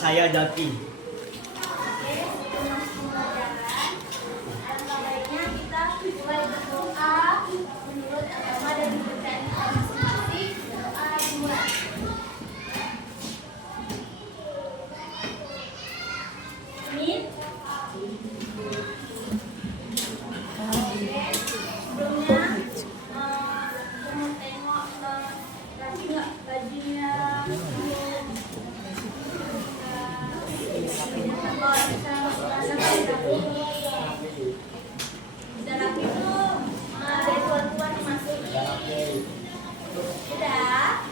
saya Daki. Oke, sebelum masuk pelajaran, alangkah baiknya kita mulai berdoa menurut agama dan kepercayaan kita masing-masing. Berdoa dimulai. Amin. Oke, sebelumnya aku mau tengok rapi nggak bajunya. Sudah rapi belum? Dari tuan-tuan dimasukin. Sudah?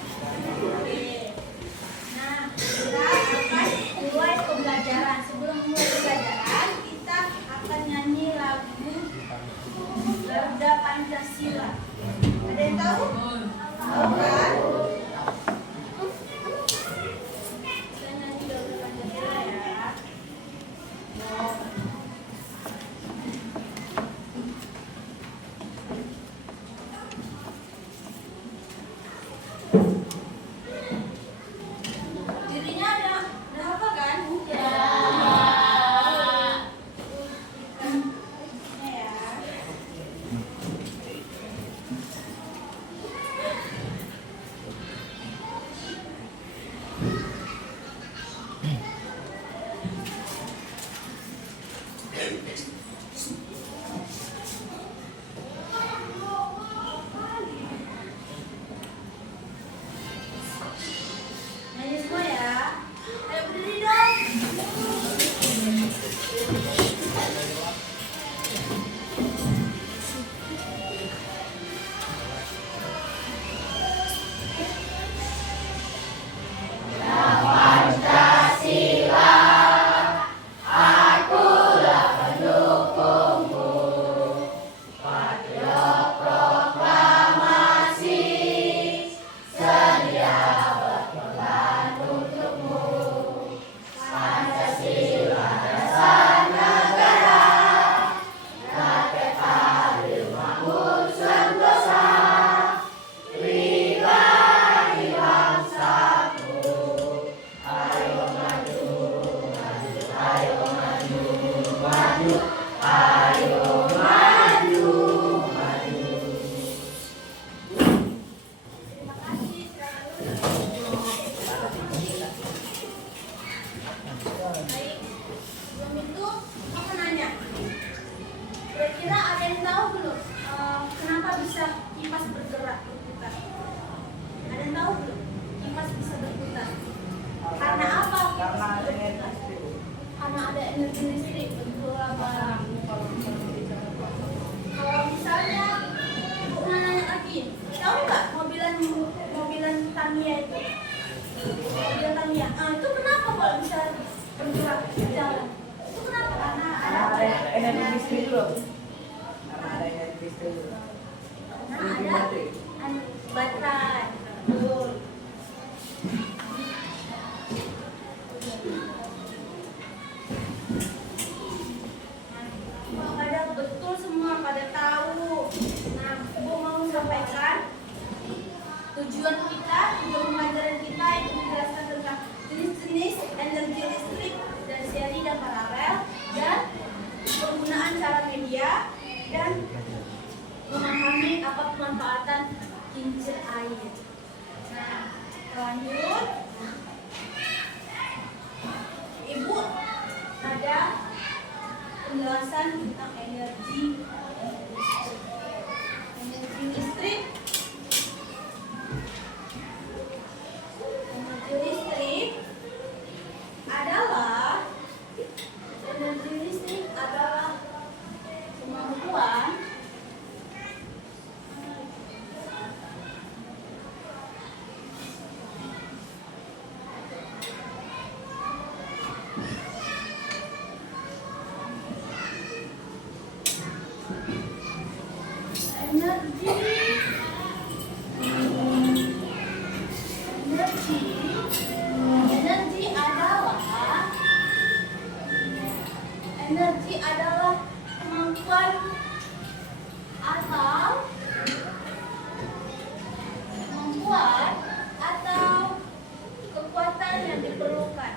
Oke. Nah, kita akan mulai pembelajaran. Sebelum mulai pembelajaran, kita akan nyanyi lagu Garuda Pancasila. Ada yang tahu? Tahu kan? Kita nyanyi Garuda Pancasila ya. Dirinya udah hafal kan? Ya. Nyanyi semua ya. Ayo berdiri dong. Terima kasih. Baik, sebelum itu aku nanya. Kira-kira ada yang tahu belum kenapa bisa kipas bergerak berputar? Ada yang tahu belum? Kipas bisa berputar. Karena apa? Kipas bisa berputar? Karena ada energi listrik. Betul apa? Kalau misalnya ibu nanya lagi, tahu nggak mobilan Tamiya itu? Mobil Tamiya. Itu kenapa kalau bisa bergerak jalan? Itu kenapa? Karena ada energi listrik dulu. Karena ada energi listrik dulu. Karena ada baterai. Betul. Nah, pada betul semua, pada tahu. Nah, Ibu mau sampaikan tujuan kita untuk pembelajaran kita itu menjelaskan tentang jenis-jenis energi listrik dan seri dan paralel dan penggunaan cara media dan memahami apa pemanfaatan kincir air. Nah, lanjut. Ibu ada penjelasan tentang energi listrik. Energi listrik adalah kemampuan energi adalah kemampuan atau kekuatan yang diperlukan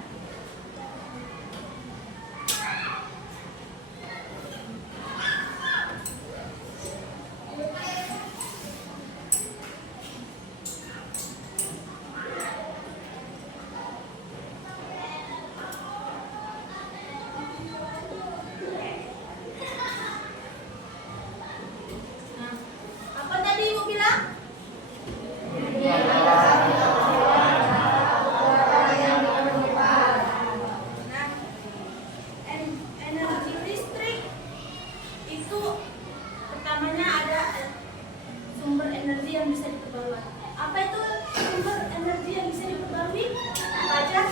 bisa diperbarui. Apa itu sumber energi yang bisa diperbarui? Baca.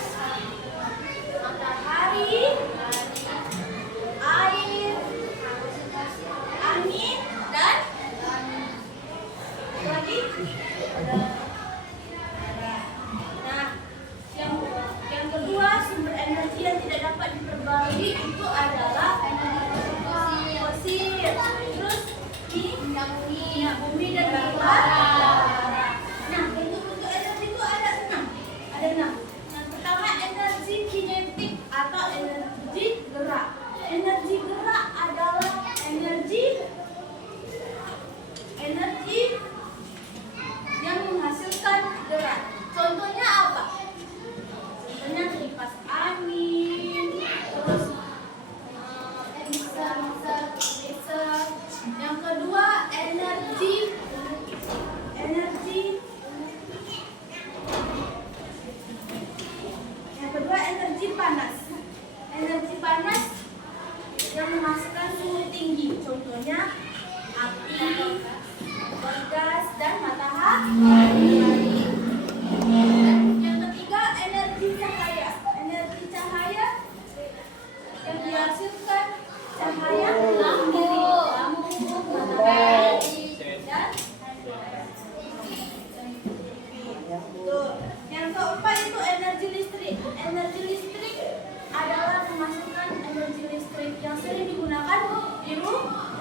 Matahari, air, angin, dan apa lagi? Nah, yang kedua sumber energi yang tidak dapat diperbarui itu adalah energi fosil. Terus minyak bumi dan batu bara. Nah, bentuk-bentuk energi itu ada enam. Yang pertama energi kinetik atau energi gerak. Energi gerak adalah energi yang menghasilkan gerak. Contohnya apa? Contohnya kipas angin, terus laser. Yang kedua energi panas. Energi panas yang menghasilkan suhu tinggi. Contohnya api, gas, dan matahari. Yang ketiga energi cahaya. Energi cahaya yang dihasilkan cahaya lampu, matahari, dan tuh. Yang keempat itu energi listrik. Energi listrik adalah menghasilkan energi listrik yang sering digunakan di rumah.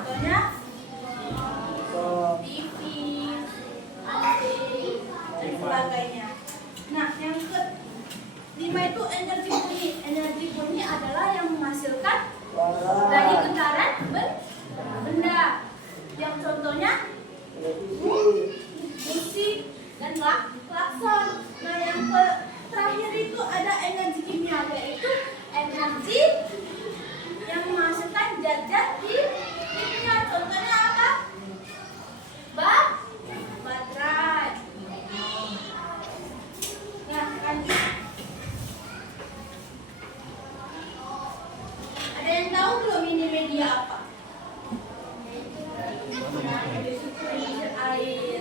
Contohnya TV, AC, dan sebagainya. Nah, yang kelima itu energi bunyi. Energi bunyi adalah yang menghasilkan dari getaran benda. Yang contohnya musik dan klakson. Nah, yang terakhir itu ada energi kimia, yaitu energi yang menghasilkan zat-zat kimia. Contohnya apa? Baterai. Nah, lanjut. Ada yang tahu belum ini media apa? Kincir air.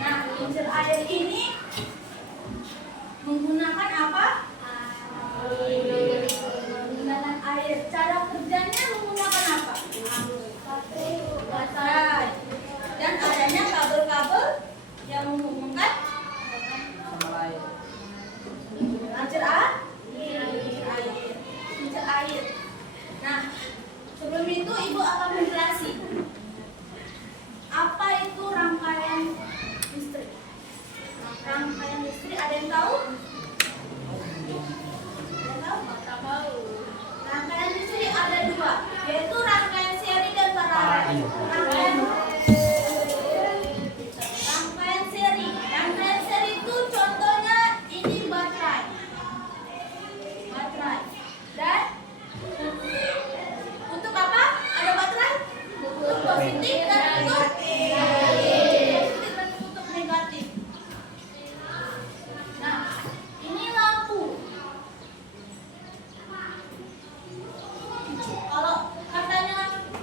Nah, kincir air ini menggunakan apa? Menggunakan air. Cara kerjanya menggunakan apa? Baterai. Dan adanya kabel-kabel yang menghubungkan kincir air. Nah, sebelum itu Ibu akan menjelaskan apa itu rangkaian listrik. Rangkaian listrik ada yang tahu? Rangkaian listrik ada dua, yaitu rangkaian seri dan paralel. Rangkaian seri itu contohnya ini baterai. Dan untuk apa? Ada baterai? Untuk positif dan untuk negatif. Nah, ini lampu. Kalau katanya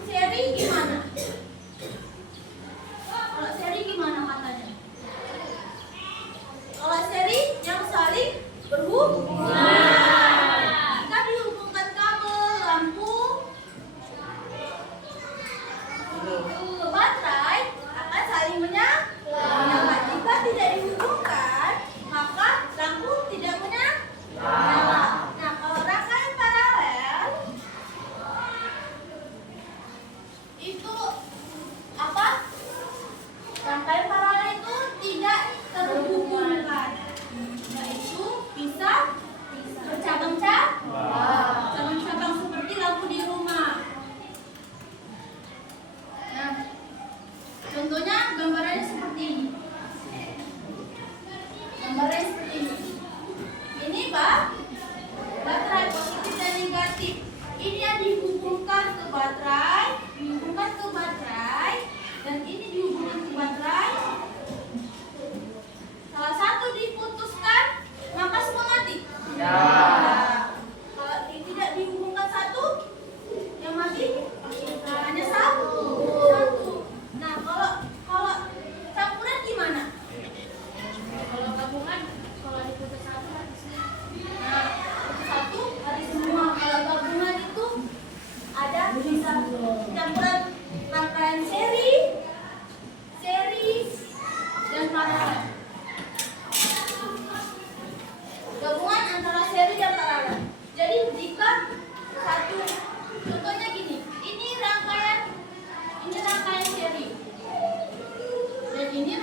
seri gimana? Kalau seri gimana katanya? Kalau seri yang saling berhubungan. Jika dihubungkan kabel lampu ke baterai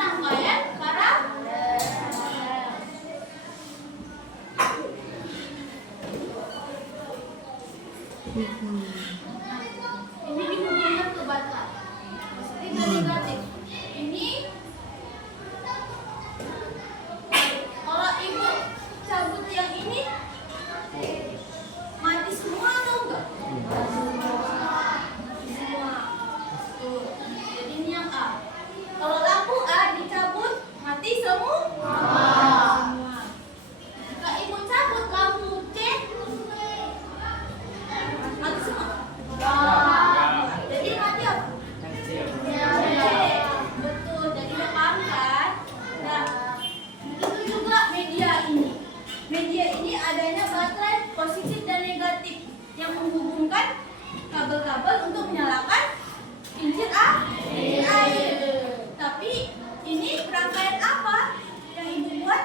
rangkaian para ini dihubungkan ke baterai. Positif dan negatif. Ini kalau ibu cabut yang ini mati semua atau enggak? Semua. Tuh. Jadi ini yang A. Kalau lampu A dicabut mati semua. Jika ibu cabut lampu C mati semua. Jadi mati apa? Betul, jadi udah paham kan? Nah, itu juga media ini. Media ini adanya baterai positif dan negatif yang menghubungkan kabel-kabel untuk menyalakan kincir air. Tapi ini rangkaian apa yang ibu buat?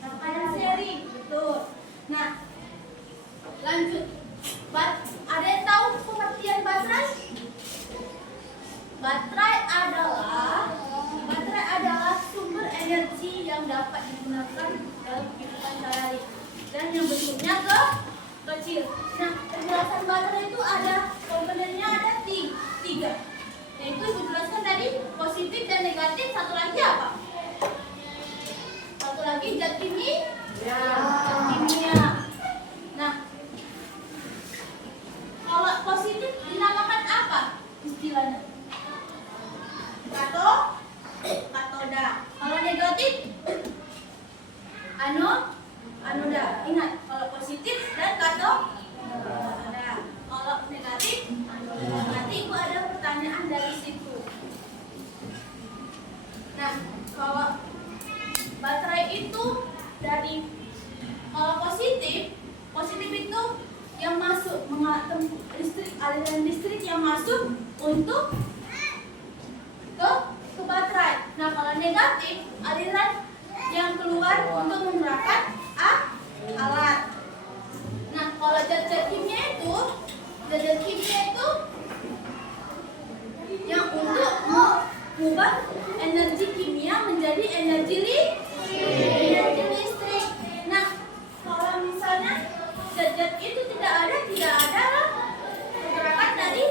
Rangkaian seri, betul. Nah, lanjut. Ada yang tahu pengertian baterai? Baterai adalah sumber energi yang dapat digunakan dalam kehidupan sehari-hari dan yang bentuknya kecil. Nah, penjelasan baterai itu ada komponennya ada tiga. Yaitu ibu jelaskan tadi positif dan negatif. Satu lagi apa? Satu lagi zat kimia. Nah, kalau positif dinamakan apa istilahnya? Katoda. Kalau negatif anoda. Ingat, kalau positif dan katoda. Kalau negatif nanti ibu ada pertanyaan dari situ. Nah, kalau baterai itu dari kalau positif itu yang masuk aliran listrik yang masuk untuk ke baterai. Nah, kalau negatif aliran yang keluar untuk menggerakkan alat. Nah, kalau zat-zat kimia itu yang untuk mengubah energi kimia menjadi energi listrik. Nah, kalau misalnya zat-zat itu tidak ada pergerakan dari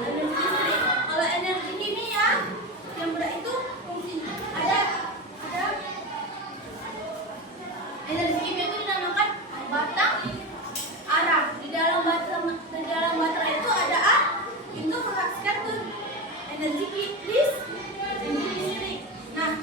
energi listrik. Kalau energi kimia yang berat itu fungsinya ada energi kimia itu dinamakan batang arang. Di dalam baterai itu ada itu menghasilkan tuh energi listrik. Nah,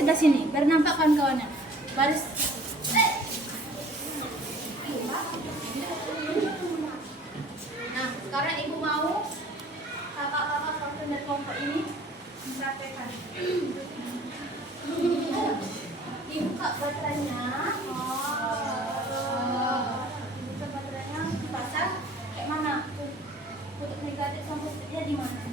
sebelah sini, biar nampak kawan-kawannya. Baris. Nah, sekarang ibu mau kakak-kakak satu dari kelompok ini mempraktekkan. Dibuka baterainya. Dibuka baterainya, dipasang kayak mana? Kutub negatif sama positifnya di mana?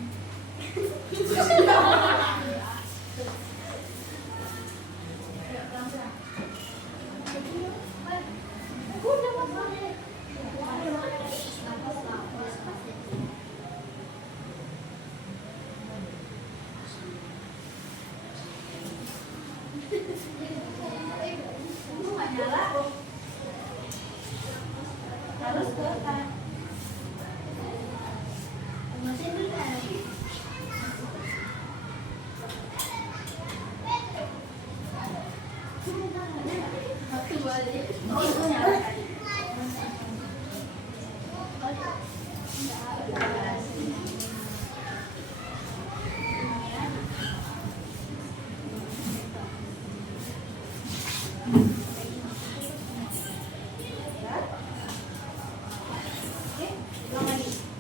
Harus ke kanan.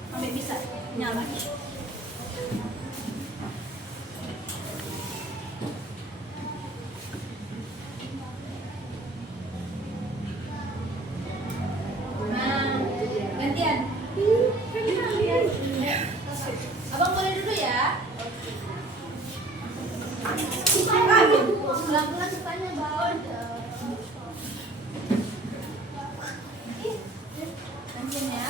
Sampai bisa nyala. Nah, gantian. Abang boleh dulu ya. Pelan-pelan sukanya bawah. Gantian ya.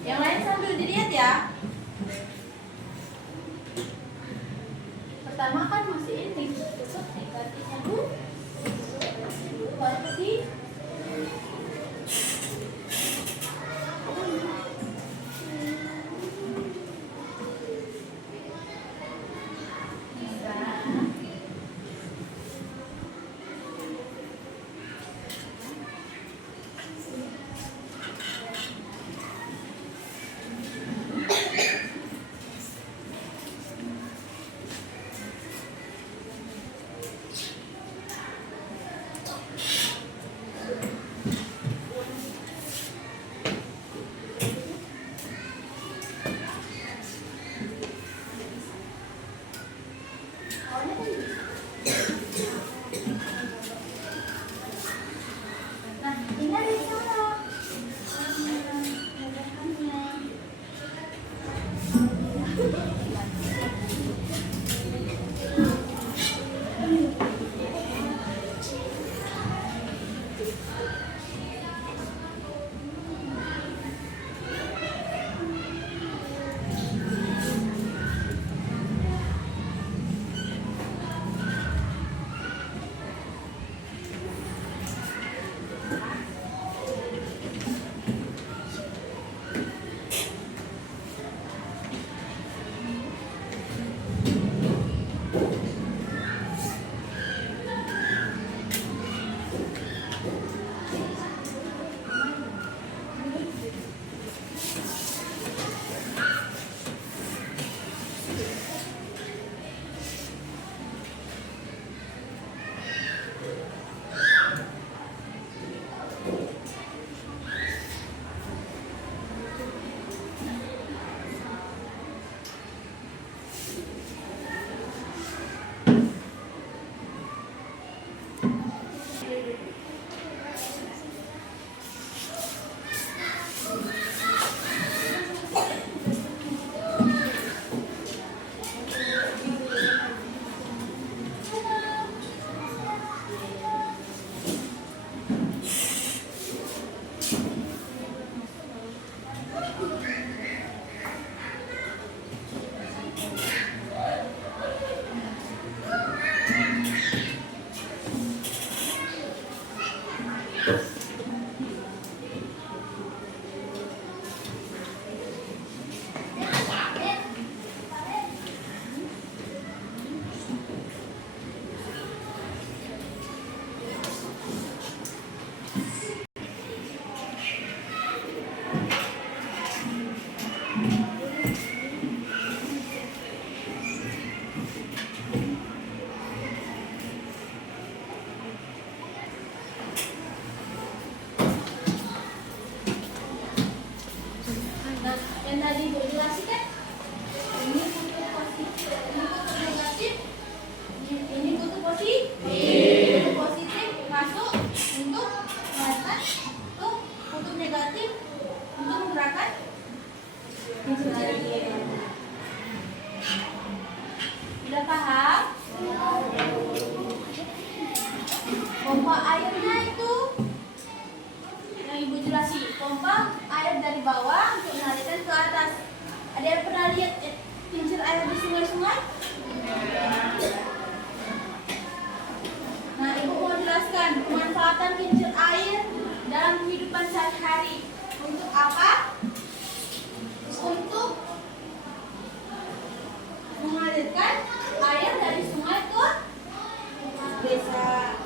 Yang lain sambil dilihat ya. Pertama kan masih ini, tutup negatifnya dulu. Baru ke sini. Pompa airnya itu yang ibu jelasin, pompa air dari bawah untuk mengalirkan ke atas. Ada yang pernah lihat kincir air di sungai-sungai? Nah, ibu mau jelaskan pemanfaatan kincir air dalam kehidupan sehari-hari. Untuk apa? Untuk mengalirkan air dari sungai ke desa.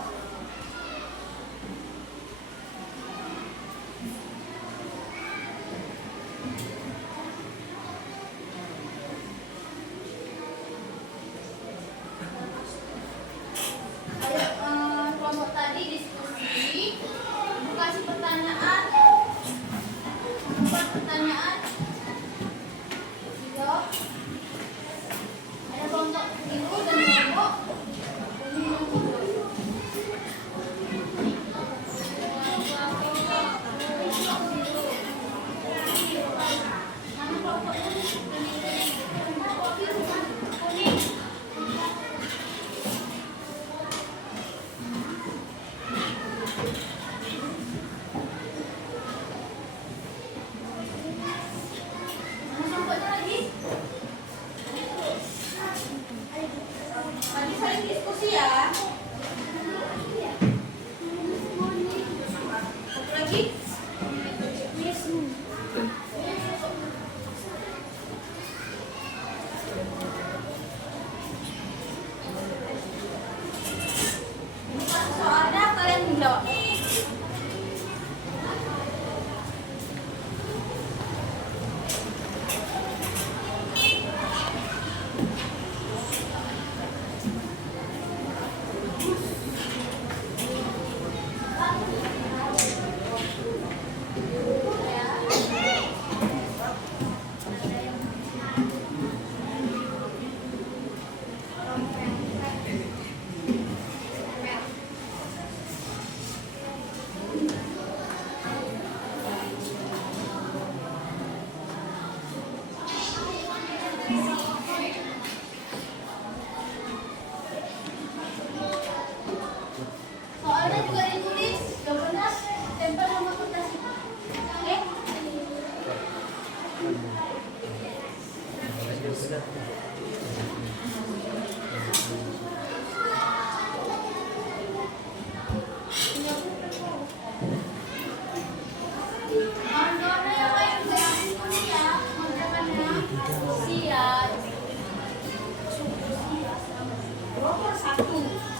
Kelompok tadi diskusi, ibu kasih pertanyaan, buat pertanyaan, jawab. Ada kelompok biru dan kelompok nama kelompoknya kelompok biru kuning. Mana kelompoknya lagi? Lagi saling diskusi ya. Satu lagi. Bukan soalnya kalian menjawab. Soalnya juga ditulis, jawabannya tempel sama kertas. Oke? Kawan-kawan yang lain juga diskusi ya, teman-temannya. Siap. Nomor 1.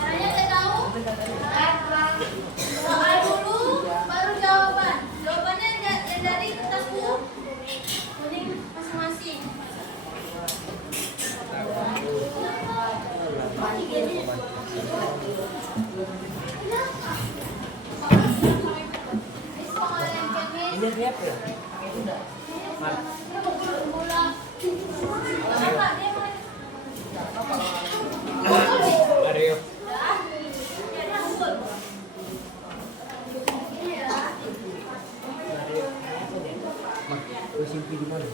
Caranya saya tahu. Soal dulu, baru jawaban. Jawabannya yang dari kertas kuning masing-masing. Ini siapa ya? Mario. Simpi di mana?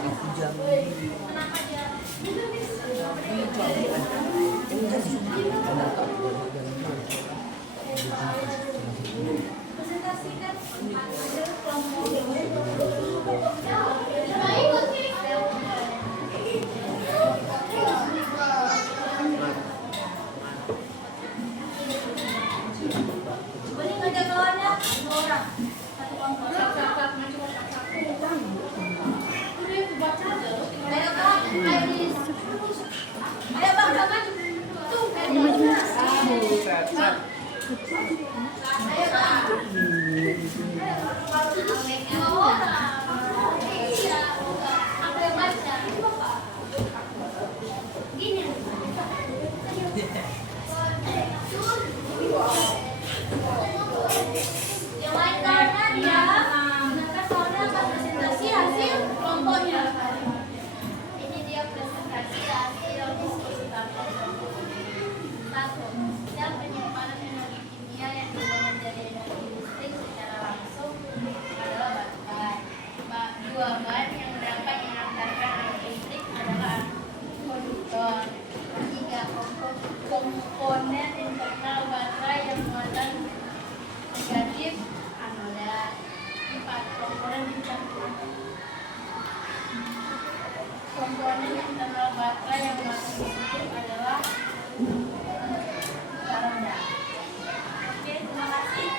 Aku jam Presentasikan kelompok. Yang lain kanan ya. Gunakan kanan akan presentasi hasil kelompoknya. Ini dia presentasi hasil diskusi kelompok. 1. Sel penyimpanan energi kimia yang diubah menjadi energi listrik secara langsung adalah baterai. 2. Bahan yang dapat mengantarkan energi listrik adalah konduktor. 3. Komponen internal baterai yang muatan negatif anoda. 4. Komponen internal baterai yang muatan positif adalah karoda. Oke, terima kasih.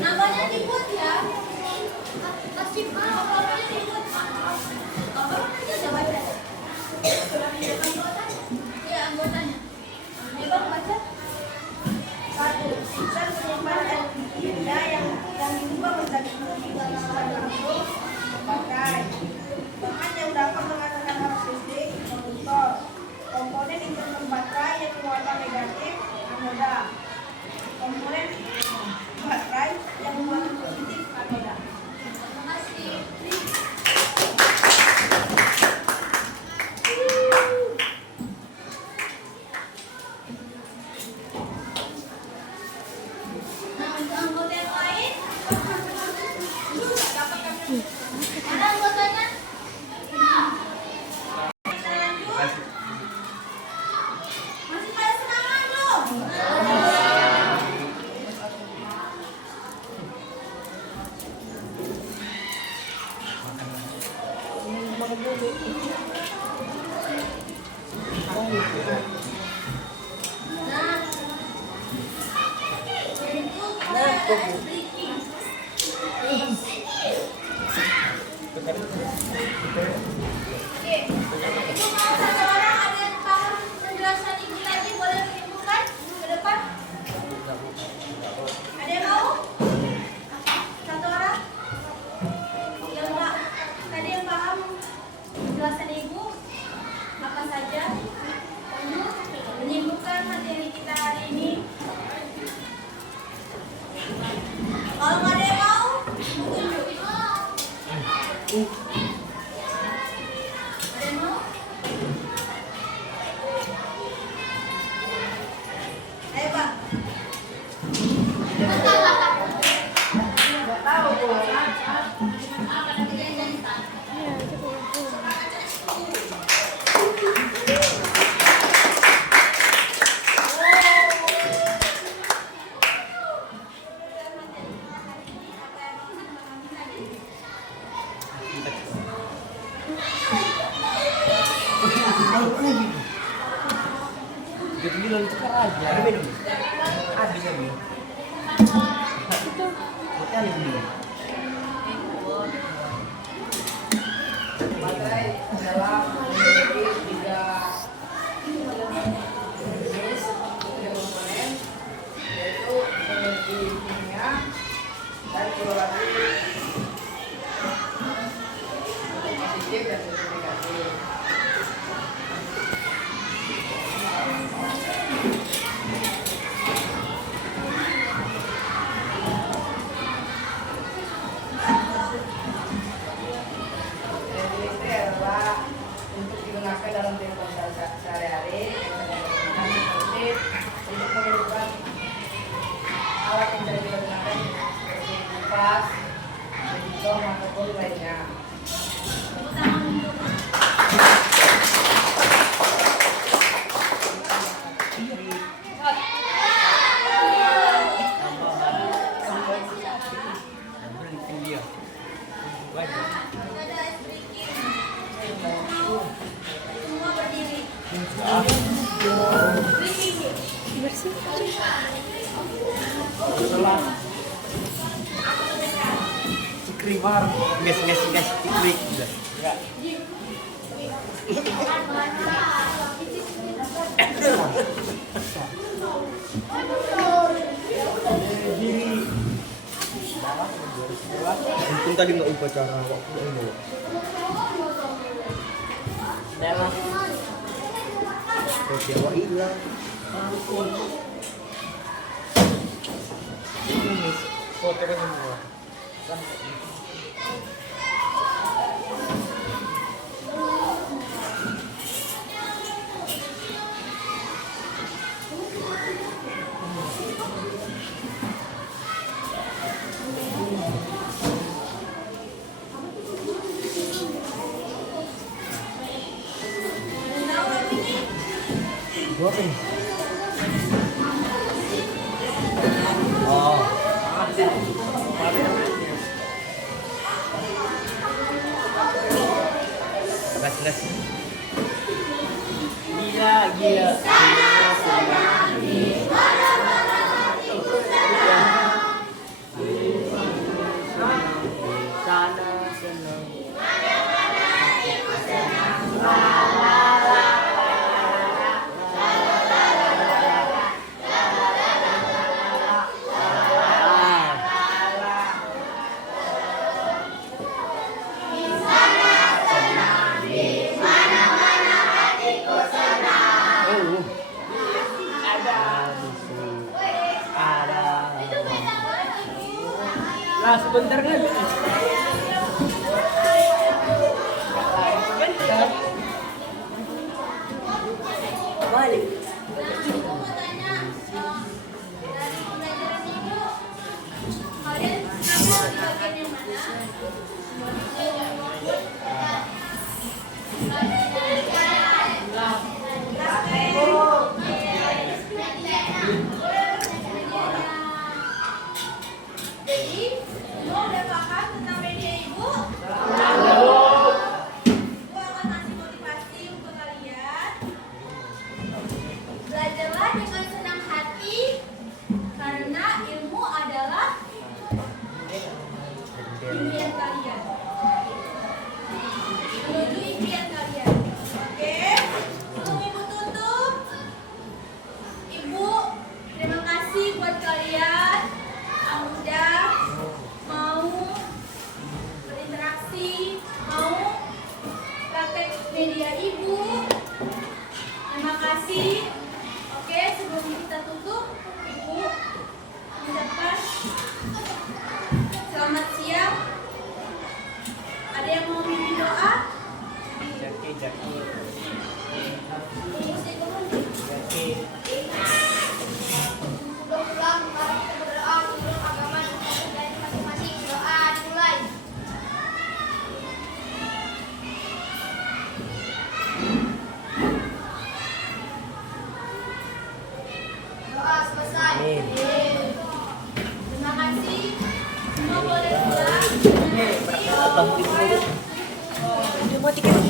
Namanya dibuat ya. Masih mau namanya dibuat. Apa namanya udah baca? Ya anggotanya. Coba baca. 1. Sel penyimpanan energi kimia yang diubah menjadi energi secara langsung baterai. Bahan yang dapat mengatakan arus listrik konduktor. Komponen internal baterai yang muatan negatif anoda. Komponen baterai yang muatan positif anoda. Terima kasih. Nah, untuk anggota yang lain, mana anggotanya? Kita lanjut. Masih pada semangat belum? Nah, yaitu ice breaking. Oke, itu mau satu orang ada yang paham penjelasan ibu tadi boleh menyimpulkan ke depan? Ada yang mau? Satu orang? Yang pak tadi yang paham penjelasan ibu apa saja? Untuk menyimpulkan materi kita hari ini. Kalau nggak ada yang mau, tunjuk. Ada yang mau? Ayo Pak. Nggak tahu Bu. Dia bilang tukar aja. Ada minum. Habis ya, Bu. Kita ada minum. Baterai adalah memiliki tiga ininya dari korelasi positif dan satu negatif. Ini adalah untuk digunakan dalam kehidupan sehari-hari yang seperti untuk menghidupkan alat yang bisa digunakan seperti kipas, monitor, ataupun lainnya. Tepuk tangan untuk Dia. Wajar. Kita ada ice breaking. Semua berdiri. Breaking. Setelah Cikrimar, gas, cikrik. Ya. Untung tadi nggak upacara waktu ini. Dalam. Kecewa hilang. Ini foto kan semua. Tahu lagu ini? Gua apa ini? Oh. Gas. Gila. Sana senang. Nah, sebentar kan? Sebentar. Balik. Ibu mau tanya, dari pembelajaran ibu, kalian ngambil di bagian yang mana? Jadi, ibu udah paham tentang media ibu? Ibu akan kasih motivasi untuk kalian. Belajarlah dengan senang hati, karena ilmu adalah impian kalian. Menuju impian kalian. Oke? Sebelum ibu tutup, ibu terima kasih buat kalian yang udah mau berinteraksi, mau praktek media ibu. Terima kasih. Oke, sebelum kita tutup, ibu mengucapkan selamat siang. Ada yang mau mimpin doa? Jaki. Ibu Jaki. Udah pulang, mari kita berdoa menurut agama dari masing-masing. Doa dimulai. Doa selesai. Amin. Terima kasih. Semua boleh pulang. Abang itu. Dia mati kan?